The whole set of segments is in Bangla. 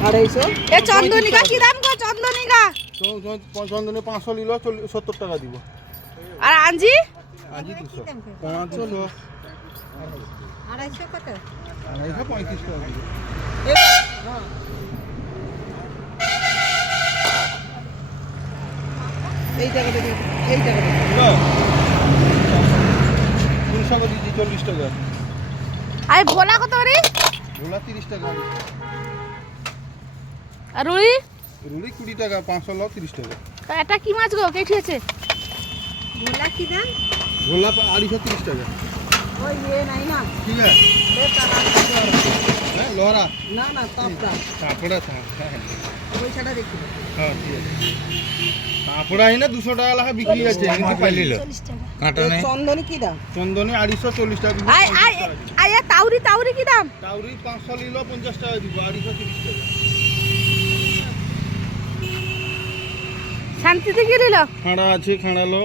250 এ চন্দনিকা কি দাম গো? চন্দনিকা চন্দনে 500 নিল 70 টাকা দিব। আর আঞ্জি আজি 200 500 250 কত? 235 টাকা দিব। এই টাকাটা দিন, এই টাকাটা দিন। কোন শাক দিচ্ছি 40 টাকা। আই ভোলা কত করে? ভোলা 30 টাকা। আর রুই রুড়ি 20 টাকা, 500 ল 30 টাকা। তা এটা কি মাছ গো? কেটে আছে ভোলা কি দাম? ভোলা 230 টাকা। ওই নাই না, ঠিক আছে এ টাকা হ্যাঁ লোহারা না না তাপটা কাপড়া হ্যাঁ পয়সাটা দেখি। হ্যাঁ ঠিক আছে। কাপড়া না 200 টাকা লেখা বিক্রি আছে কিন্তু পাইলিল কাঁটা নেই। চন্দনী কি দাম? চন্দনী 240 টাকা দিব। আই আই আই তাউরি তাউরি কি দাম? টাউরি 500 নিল 50 টাকা দিব, 230 টাকা। শান্তিতে কি দিল? খাঁড়া আছে, খাঁড়ালো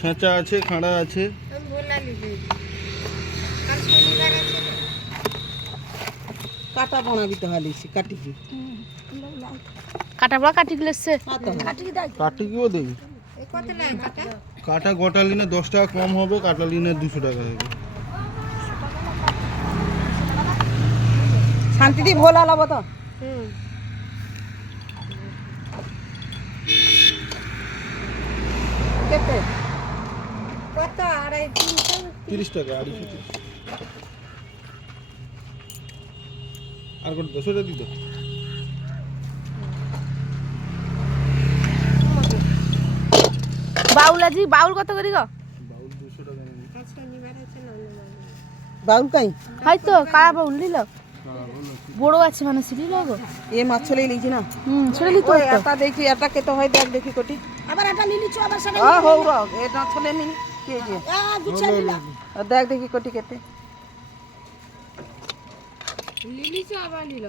ছাঁচা আছে, খাঁড়া আছে। কাটা বানাবি তো হালিছি কাটিবি। কাটা বড়া কাটি গলেছে। কাটি কিও দেবি? কাটা গোটা লিনে 10 টাকা কম হবে, কাটা লিনে 200 টাকা হবে। শান্তিতে ভোলা লাভ তো। কেতে কত? 30 টাকা, 230। আর কত 200 টাকা দিতে? বাউল আজি বাউল কত করি গো? বাউল 200 টাকা নেই। বাউল কাই হয়তো কারা বাউল দিল হ্যাঁ বলো। বড় আছে মানে সিলি লাগো। এ মাছ চলে লিছি না। ছেড়ে লি তো ওই এটা দেখি, এটা কেতে হয় দেখ দেখি কোটি। আবার এটা লিলি চো আবার সবাই হো এটা চলে মিনি কে কে দেখ দেখি কোটি কেতে। লিলি চো আবার লিল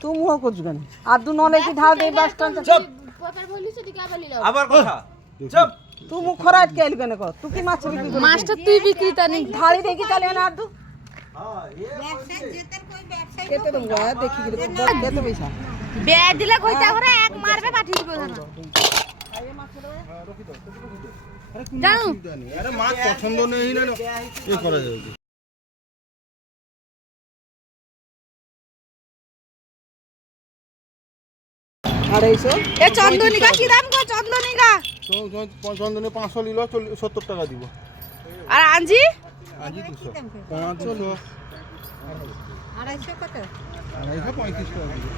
তুই মুহ করছ কেন? আর দু নলে কি ঢাল দে বাস স্ট্যান্ড। পেপার বলিছ দিকে আবার লিল আবার কথা চুপ। তুই মুখ খরাত কে আইল কেন? তুই কি মাছ বিক্রি করবি? মাছটা তুই বিক্রি তা নেই ঢালি দেখি তাহলে না আর দু হ্যাঁ কেতে দেব দেখি কেতে পয়সা। বেড দিলে কইতা করে এক মারবে পাঠিয়ে দিব জানা আরে কোনো জানো? অসুবিধা নেই। আরে মাছ পছন্দ নেই না এ করা যাবে। আড়াইশো এ চন্দনিকা কি দাম গো? চন্দনিকা চন্দনে 500 নিল 70 টাকা দিব। আর আঞ্জি আজি 200 500 250 কত? 235 টাকা দিব।